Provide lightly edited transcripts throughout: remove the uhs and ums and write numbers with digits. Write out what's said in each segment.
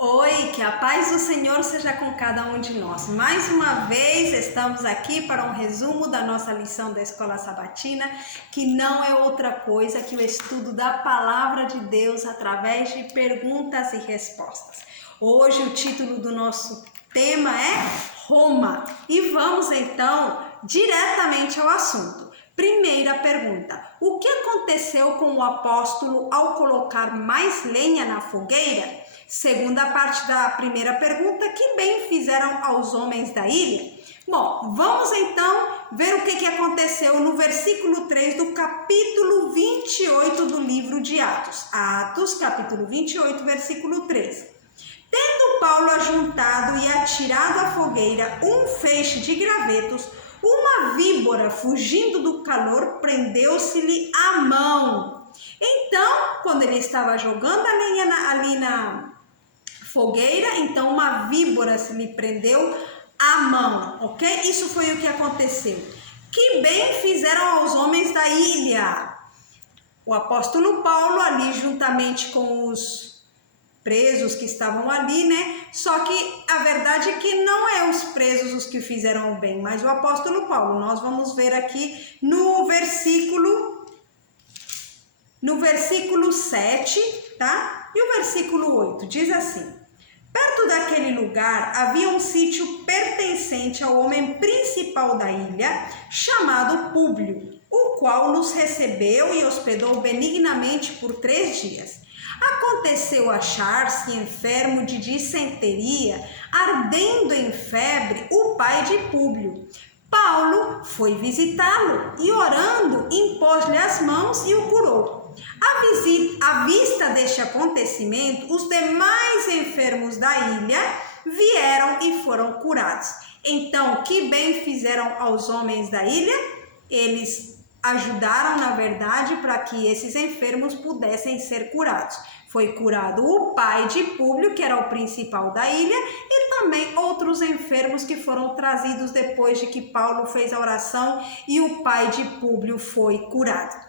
Oi, que a paz do Senhor seja com cada um de nós. Mais uma vez estamos aqui para um resumo da nossa lição da Escola Sabatina, que não é outra coisa que o estudo da Palavra de Deus através de perguntas e respostas. Hoje o título do nosso tema é Roma e vamos então diretamente ao assunto. Primeira pergunta: o que aconteceu com o apóstolo ao colocar mais lenha na fogueira? Segunda parte da primeira pergunta: que bem fizeram aos homens da ilha? Bom, vamos então ver o que aconteceu no versículo 3 do capítulo 28 do livro de Atos. Atos, capítulo 28, versículo 3. Tendo Paulo ajuntado e atirado à fogueira um feixe de gravetos, uma víbora, fugindo do calor, prendeu-se-lhe à mão. Então, quando ele estava jogando a lenha ali na fogueira, então uma víbora se lhe prendeu à mão, ok? Isso foi o que aconteceu. Que bem fizeram aos homens da ilha. O apóstolo Paulo ali juntamente com os presos que estavam ali, né? Só que a verdade é que não é os presos os que fizeram o bem, mas o apóstolo Paulo. Nós vamos ver aqui no versículo 7, tá? E o versículo 8 diz assim: perto daquele lugar havia um sítio pertencente ao homem principal da ilha, chamado Públio, o qual nos recebeu e hospedou benignamente por 3 dias. Aconteceu achar-se enfermo de dissenteria, ardendo em febre, o pai de Públio. Paulo foi visitá-lo e, orando, impôs-lhe as mãos e o curou. À vista deste acontecimento, os demais enfermos da ilha vieram e foram curados. Então, que bem fizeram aos homens da ilha? Eles ajudaram, na verdade, para que esses enfermos pudessem ser curados. Foi curado o pai de Públio, que era o principal da ilha, e também outros enfermos que foram trazidos depois de que Paulo fez a oração e o pai de Públio foi curado.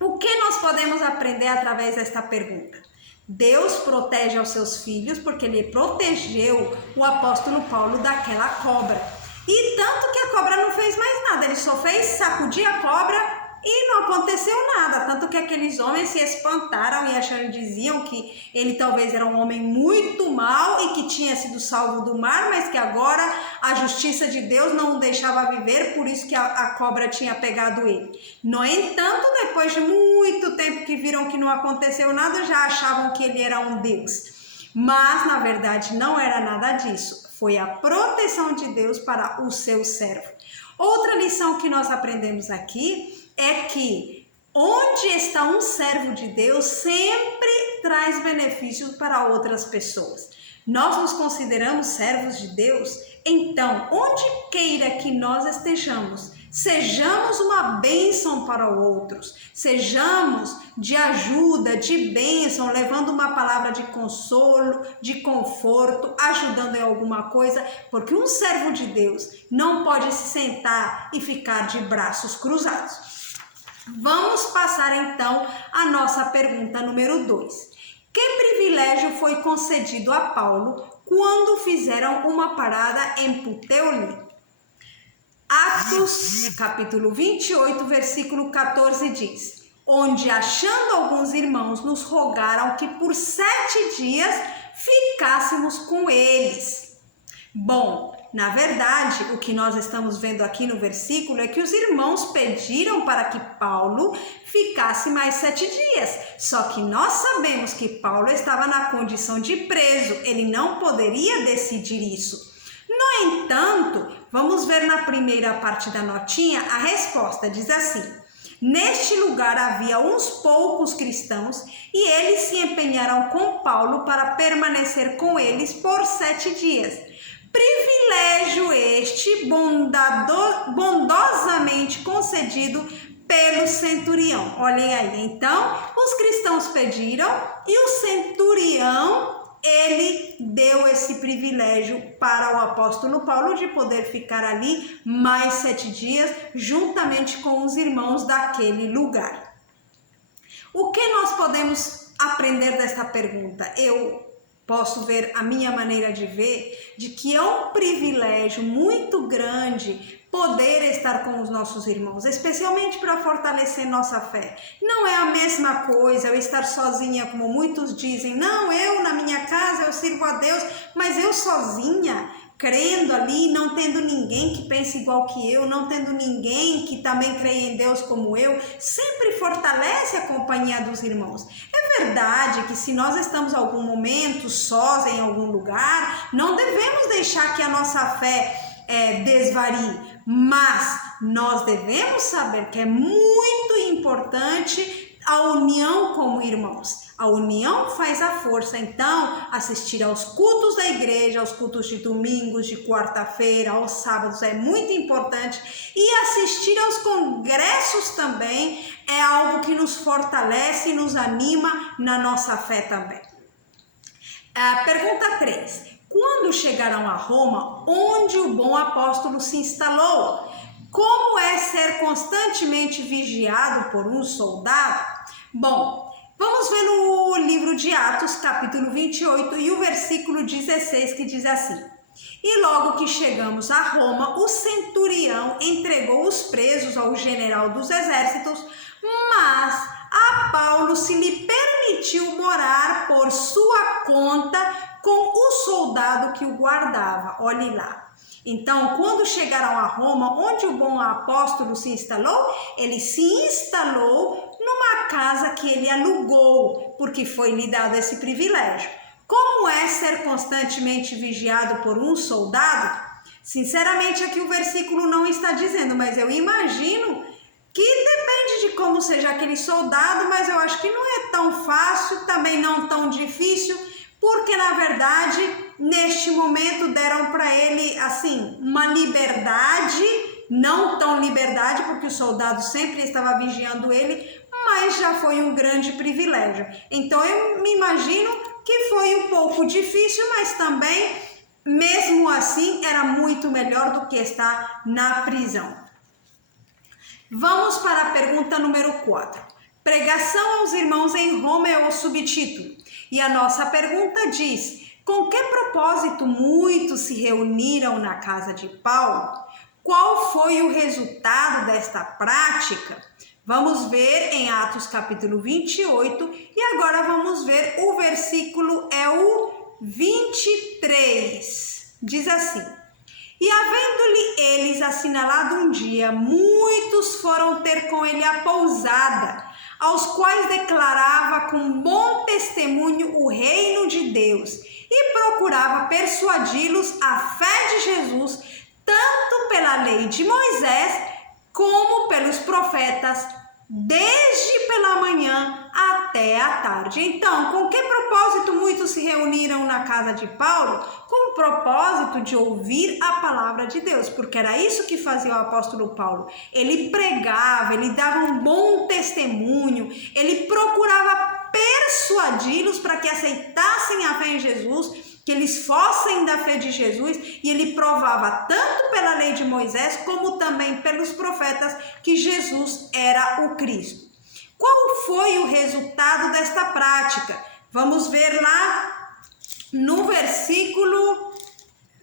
O que nós podemos aprender através desta pergunta? Deus protege aos seus filhos porque ele protegeu o apóstolo Paulo daquela cobra. E tanto que a cobra não fez mais nada, ele só fez sacudir a cobra e não aconteceu nada. Tanto que aqueles homens se espantaram e diziam que ele talvez era um homem muito mau e que tinha sido salvo do mar, mas que agora a justiça de Deus não o deixava viver, por isso que a cobra tinha pegado ele. No entanto, depois de muito tempo que viram que não aconteceu nada, já achavam que ele era um Deus. Mas, na verdade, não era nada disso. Foi a proteção de Deus para o seu servo. Outra lição que nós aprendemos aqui é que onde está um servo de Deus sempre traz benefícios para outras pessoas. Nós nos consideramos servos de Deus, então onde queira que nós estejamos, sejamos uma bênção para outros, sejamos de ajuda, de bênção, levando uma palavra de consolo, de conforto, ajudando em alguma coisa, porque um servo de Deus não pode se sentar e ficar de braços cruzados. Vamos passar então à nossa pergunta número 2. Que privilégio foi concedido a Paulo quando fizeram uma parada em Puteoli? Atos, capítulo 28, versículo 14 diz: onde, achando alguns irmãos, nos rogaram que por 7 dias ficássemos com eles. Bom, na verdade, o que nós estamos vendo aqui no versículo é que os irmãos pediram para que Paulo ficasse mais 7 dias. Só que nós sabemos que Paulo estava na condição de preso, ele não poderia decidir isso. No entanto, vamos ver na primeira parte da notinha, a resposta diz assim: neste lugar havia uns poucos cristãos e eles se empenharam com Paulo para permanecer com eles por 7 dias. Privilégio este bondosamente concedido pelo centurião. Olhem aí, então, os cristãos pediram e o centurião, ele deu esse privilégio para o apóstolo Paulo de poder ficar ali mais 7 dias, juntamente com os irmãos daquele lugar. O que nós podemos aprender desta pergunta? Eu posso ver a minha maneira de ver, de que é um privilégio muito grande poder estar com os nossos irmãos, especialmente para fortalecer nossa fé. Não é a mesma coisa eu estar sozinha, como muitos dizem, não, eu na minha casa eu sirvo a Deus, mas eu sozinha, crendo ali, não tendo ninguém que pense igual que eu, não tendo ninguém que também creia em Deus como eu, sempre fortalece a companhia dos irmãos. É verdade que se nós estamos em algum momento sós em algum lugar, não devemos deixar que a nossa fé desvarie, mas nós devemos saber que é muito importante a união como irmãos. A união faz a força, então assistir aos cultos da igreja, aos cultos de domingos, de quarta-feira, aos sábados é muito importante, e assistir aos congressos também é algo que nos fortalece e nos anima na nossa fé também. Pergunta 3. Quando chegaram a Roma, onde o bom apóstolo se instalou? Como é ser constantemente vigiado por um soldado? Bom, vamos ver no livro de Atos, capítulo 28 e o versículo 16, que diz assim: E logo que chegamos a Roma, o centurião entregou os presos ao general dos exércitos, mas a Paulo se lhe permitiu morar por sua conta com o soldado que o guardava. Olhe lá. Então, quando chegaram a Roma, onde o bom apóstolo se instalou? Ele se instalou numa casa que ele alugou, porque foi lhe dado esse privilégio. Como é ser constantemente vigiado por um soldado? Sinceramente, aqui o versículo não está dizendo, mas eu imagino que depende de como seja aquele soldado, mas eu acho que não é tão fácil, também não tão difícil, porque na verdade, neste momento deram para ele, assim, uma liberdade, não tão liberdade, porque o soldado sempre estava vigiando ele, mas já foi um grande privilégio. Então eu me imagino que foi um pouco difícil, mas também, mesmo assim, era muito melhor do que estar na prisão. Vamos para a pergunta número 4. Pregação aos irmãos em Roma é o subtítulo. E a nossa pergunta diz: com que propósito muitos se reuniram na casa de Paulo? Qual foi o resultado desta prática? Vamos ver em Atos capítulo 28 e agora vamos ver o versículo, é o 23. Diz assim: E havendo-lhe eles assinalado um dia, muitos foram ter com ele a pousada, aos quais declarava com bom testemunho o reino de Deus e procurava persuadi-los à fé de Jesus, tanto pela lei de Moisés como pelos profetas, desde pela manhã até a tarde. Então, com que propósito muitos se reuniram na casa de Paulo? Com o propósito de ouvir a palavra de Deus, porque era isso que fazia o apóstolo Paulo. Ele pregava, ele dava um bom testemunho, ele procurava persuadi-los para que aceitassem a fé em Jesus, que eles fossem da fé de Jesus, e ele provava tanto pela lei de Moisés, como também pelos profetas, que Jesus era o Cristo. Qual foi o resultado desta prática? Vamos ver lá no versículo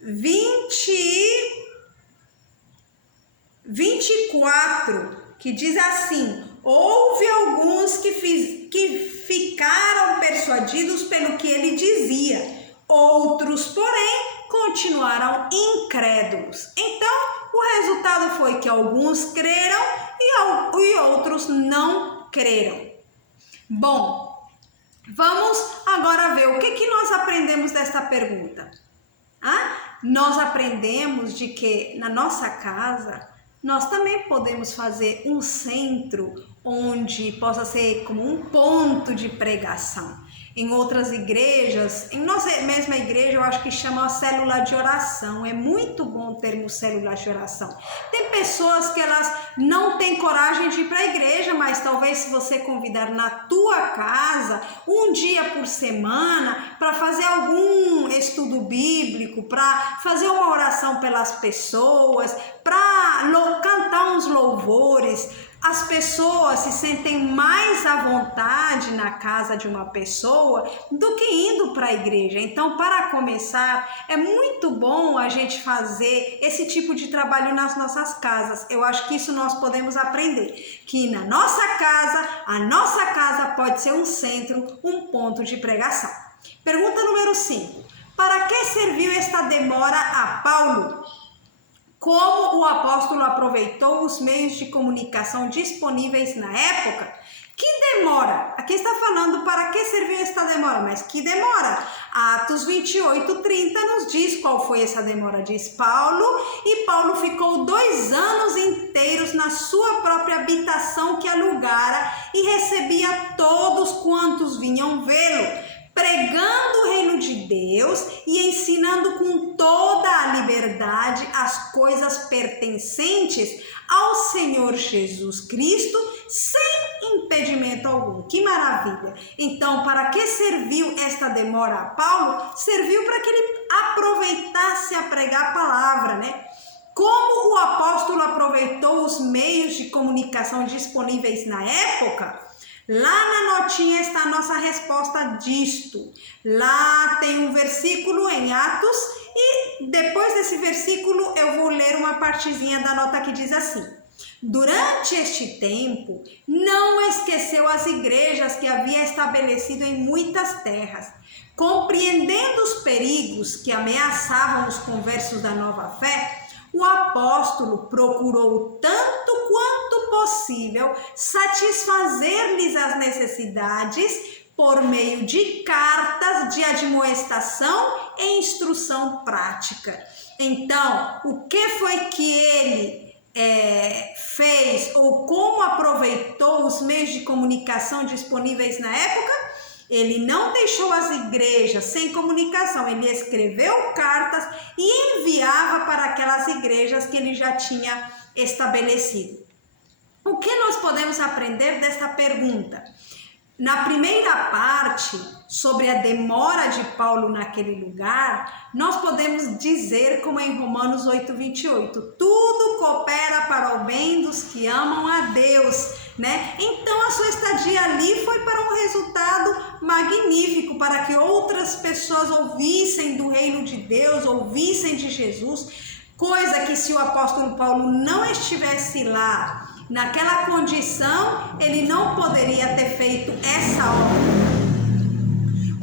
24, que diz assim: houve alguns que ficaram persuadidos pelo que ele dizia, outros, porém, continuaram incrédulos. Então, o resultado foi que alguns creram e outros não creram. Bom, vamos agora ver o que nós aprendemos desta pergunta. Nós aprendemos de que na nossa casa nós também podemos fazer um centro onde possa ser como um ponto de pregação. Em outras igrejas, em nossa mesma igreja, eu acho que chama célula de oração. É muito bom termos célula de oração. Tem pessoas que elas não têm coragem de ir para a igreja, mas talvez se você convidar na tua casa, um dia por semana, para fazer algum estudo bíblico, para fazer uma oração pelas pessoas, para cantar uns louvores, as pessoas se sentem mais à vontade na casa de uma pessoa do que indo para a igreja. Então, para começar, é muito bom a gente fazer esse tipo de trabalho nas nossas casas. Eu acho que isso nós podemos aprender, que na nossa casa, a nossa casa pode ser um centro, um ponto de pregação. Pergunta número 5. Para que serviu esta demora a Paulo? Como o apóstolo aproveitou os meios de comunicação disponíveis na época? Que demora? Aqui está falando para que serviu esta demora, mas que demora? Atos 28:30 nos diz qual foi essa demora, diz Paulo, e Paulo ficou 2 anos inteiros na sua própria habitação que alugara e recebia todos quantos vinham vê-lo, pregando o reino de Deus e ensinando com toda a liberdade as coisas pertencentes ao Senhor Jesus Cristo, sem impedimento algum. Que maravilha! Então, para que serviu esta demora a Paulo? Serviu para que ele aproveitasse a pregar a palavra, né? Como o apóstolo aproveitou os meios de comunicação disponíveis na época? Lá na notinha está a nossa resposta disto. Lá tem um versículo em Atos e depois desse versículo eu vou ler uma partezinha da nota que diz assim: durante este tempo, não esqueceu as igrejas que havia estabelecido em muitas terras. Compreendendo os perigos que ameaçavam os conversos da nova fé, o apóstolo procurou tanto quanto possível satisfazer-lhes as necessidades por meio de cartas de admoestação e instrução prática. Então, o que foi que ele fez ou como aproveitou os meios de comunicação disponíveis na época? Ele não deixou as igrejas sem comunicação, ele escreveu cartas e enviava para aquelas igrejas que ele já tinha estabelecido. O que nós podemos aprender desta pergunta? Na primeira parte, sobre a demora de Paulo naquele lugar, nós podemos dizer, como em Romanos 8:28, tudo coopera para o bem dos que amam a Deus, né? Então a sua estadia ali foi para um resultado magnífico, para que outras pessoas ouvissem do reino de Deus, ouvissem de Jesus, coisa que se o apóstolo Paulo não estivesse lá, naquela condição, ele não poderia ter feito essa obra.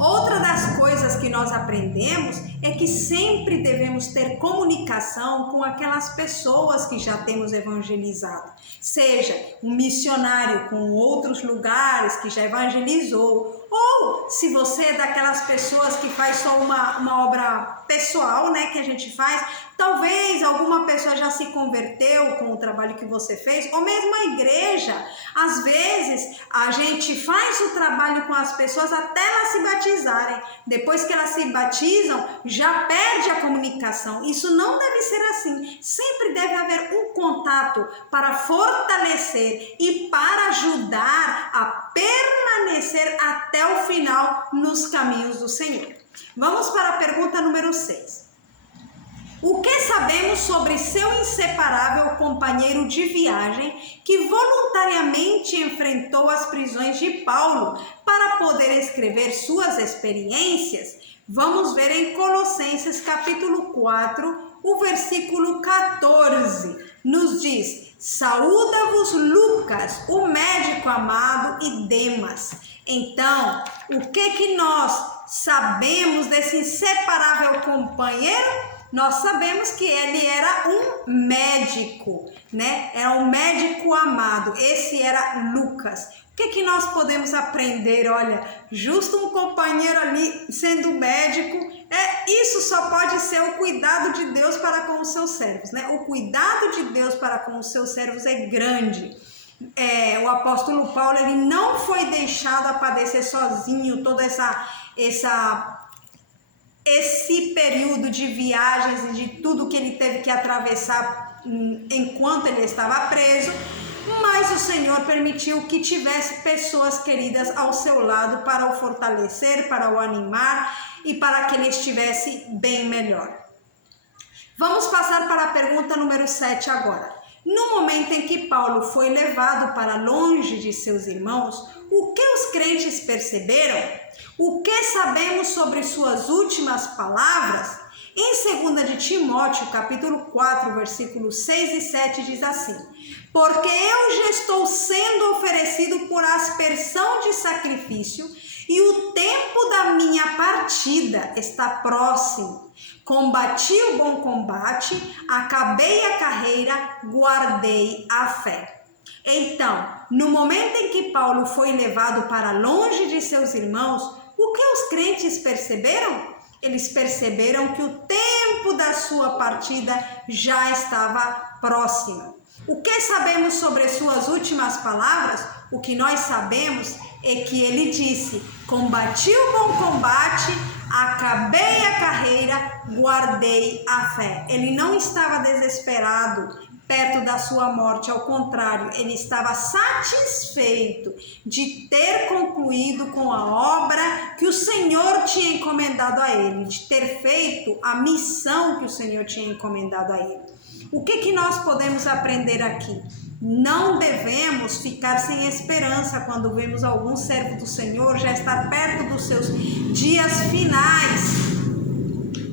Outra das coisas que nós aprendemos é que sempre devemos ter comunicação com aquelas pessoas que já temos evangelizado. Seja um missionário com outros lugares que já evangelizou, ou se você é daquelas pessoas que faz só uma obra pessoal, né, que a gente faz, talvez alguma pessoa já se converteu com o trabalho que você fez, ou mesmo a igreja. Às vezes a gente faz o trabalho com as pessoas até elas se batizarem. Depois que elas se batizam, já perde a comunicação. Isso não deve ser assim. Sempre deve haver um contato para fortalecer e para ajudar a permanecer até o final nos caminhos do Senhor. Vamos para a pergunta número 6. O que sabemos sobre seu inseparável companheiro de viagem que voluntariamente enfrentou as prisões de Paulo para poder escrever suas experiências? Vamos ver em Colossenses capítulo 4, o versículo 14. Nos diz: saúda-vos Lucas, o médico amado, e Demas. Então, o que nós sabemos desse inseparável companheiro? Nós sabemos que ele era um médico, né? Era um médico amado. Esse era Lucas. O que nós podemos aprender? Olha, justo um companheiro ali sendo médico, isso só pode ser o cuidado de Deus para com os seus servos, né? O cuidado de Deus para com os seus servos é grande. O apóstolo Paulo, ele não foi deixado a padecer sozinho todo esse período de viagens e de tudo que ele teve que atravessar enquanto ele estava preso, mas o Senhor permitiu que tivesse pessoas queridas ao seu lado para o fortalecer, para o animar e para que ele estivesse bem melhor. Vamos passar para a pergunta número 7 agora. No momento em que Paulo foi levado para longe de seus irmãos, o que os crentes perceberam? O que sabemos sobre suas últimas palavras? Em 2 de Timóteo, capítulo 4, versículos 6 e 7, diz assim: porque eu já estou sendo oferecido por aspersão de sacrifício, e o tempo da minha partida está próximo. Combati o bom combate, acabei a carreira, guardei a fé. Então, no momento em que Paulo foi levado para longe de seus irmãos, o que os crentes perceberam? Eles perceberam que o tempo da sua partida já estava próximo. O que sabemos sobre suas últimas palavras? O que nós sabemos é que ele disse: combati o bom combate, acabei a carreira, guardei a fé. Ele não estava desesperado perto da sua morte, ao contrário, ele estava satisfeito de ter concluído com a obra que o Senhor tinha encomendado a ele, de ter feito a missão que o Senhor tinha encomendado a ele. O que nós podemos aprender aqui? Não devemos ficar sem esperança quando vemos algum servo do Senhor já estar perto dos seus dias finais.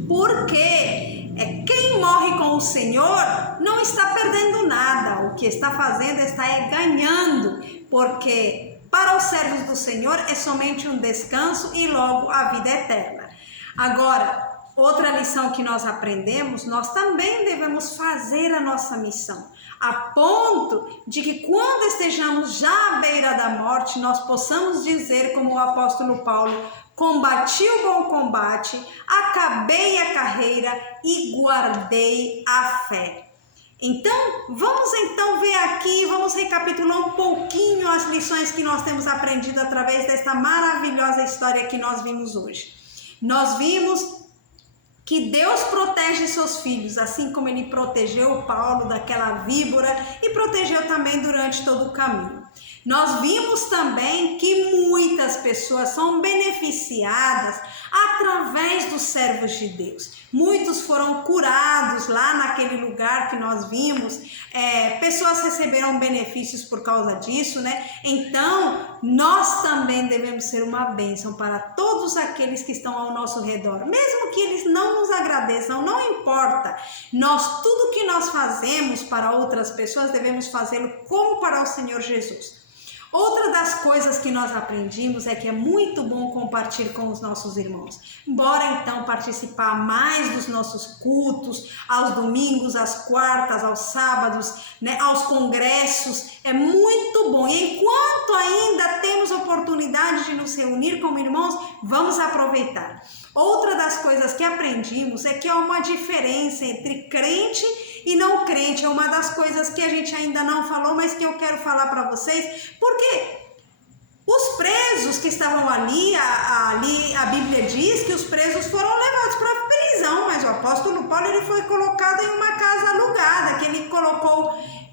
Porque quem morre com o Senhor não está perdendo nada. O que está fazendo está ganhando. Porque para os servos do Senhor é somente um descanso e logo a vida eterna. Agora, outra lição que nós aprendemos, nós também devemos fazer a nossa missão, a ponto de que quando estejamos já à beira da morte, nós possamos dizer como o apóstolo Paulo: combati o bom combate, acabei a carreira e guardei a fé. Então, vamos ver aqui, vamos recapitular um pouquinho as lições que nós temos aprendido através desta maravilhosa história que nós vimos hoje. Nós vimos que Deus protege seus filhos, assim como ele protegeu Paulo daquela víbora e protegeu também durante todo o caminho. Nós vimos também que muitas pessoas são beneficiadas através dos servos de Deus. Muitos foram curados lá naquele lugar que nós vimos, pessoas receberam benefícios por causa disso, né? Então, nós também devemos ser uma bênção para todos aqueles que estão ao nosso redor, mesmo que eles não nos agradeçam, não importa. Tudo que nós fazemos para outras pessoas, devemos fazê-lo como para o Senhor Jesus. Outra das coisas que nós aprendemos é que é muito bom compartilhar com os nossos irmãos. Bora então participar mais dos nossos cultos, aos domingos, às quartas, aos sábados, né, aos congressos. É muito bom. E enquanto ainda temos oportunidade de nos reunir como irmãos, vamos aproveitar. Outra das coisas que aprendemos é que há uma diferença entre crente e não crente. É uma das coisas que a gente ainda não falou, mas que eu quero falar para vocês, porque os presos que estavam ali, a Bíblia diz que os presos foram levados para a prisão, mas o apóstolo Paulo ele foi colocado em uma casa alugada,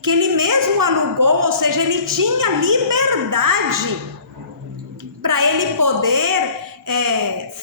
que ele mesmo alugou, ou seja, ele tinha liberdade para ele poder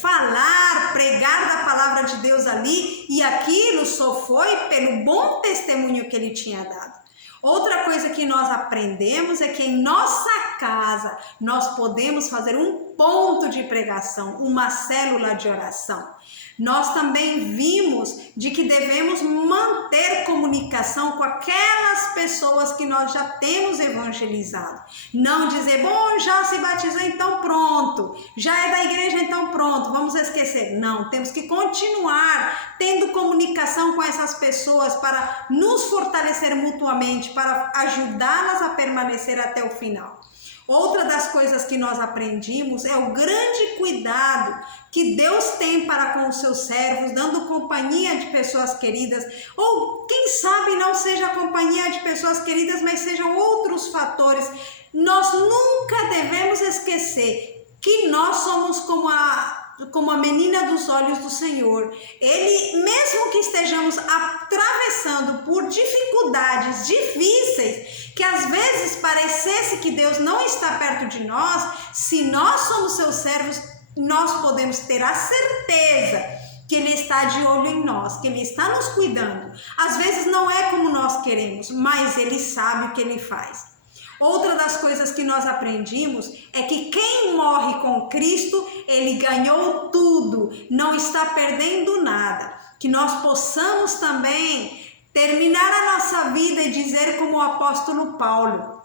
falar, pregar da palavra de Deus ali, e aquilo só foi pelo bom testemunho que ele tinha dado. Outra coisa que nós aprendemos é que em nossa casa nós podemos fazer um ponto de pregação, uma célula de oração. Nós também vimos de que devemos manter comunicação com aquelas pessoas que nós já temos evangelizado. Não dizer, bom, já se batizou, então pronto. Já é da igreja, então pronto, vamos esquecer. Não, temos que continuar tendo comunicação com essas pessoas para nos fortalecer mutuamente, para ajudá-las a permanecer até o final. Outra das coisas que nós aprendemos é o grande cuidado que Deus tem para com os seus servos, dando companhia de pessoas queridas, ou quem sabe não seja a companhia de pessoas queridas, mas sejam outros fatores. Nós nunca devemos esquecer que nós somos como a menina dos olhos do Senhor. Ele, mesmo que estejamos atravessando por dificuldades difíceis, que às vezes parecesse que Deus não está perto de nós, se nós somos seus servos, nós podemos ter a certeza que Ele está está de olho em nós, que Ele está nos cuidando. Às vezes não é como nós queremos, mas Ele sabe o que Ele faz. Outra das coisas que nós aprendimos é que quem morre com Cristo, ele ganhou tudo, não está perdendo nada. Que nós possamos também terminar a nossa vida e dizer como o apóstolo Paulo: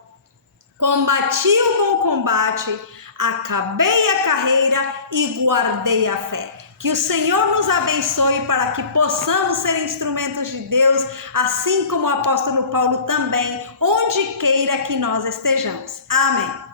combati o bom combate, acabei a carreira e guardei a fé. Que o Senhor nos abençoe para que possamos ser instrumentos de Deus, assim como o apóstolo Paulo também, onde queira que nós estejamos. Amém.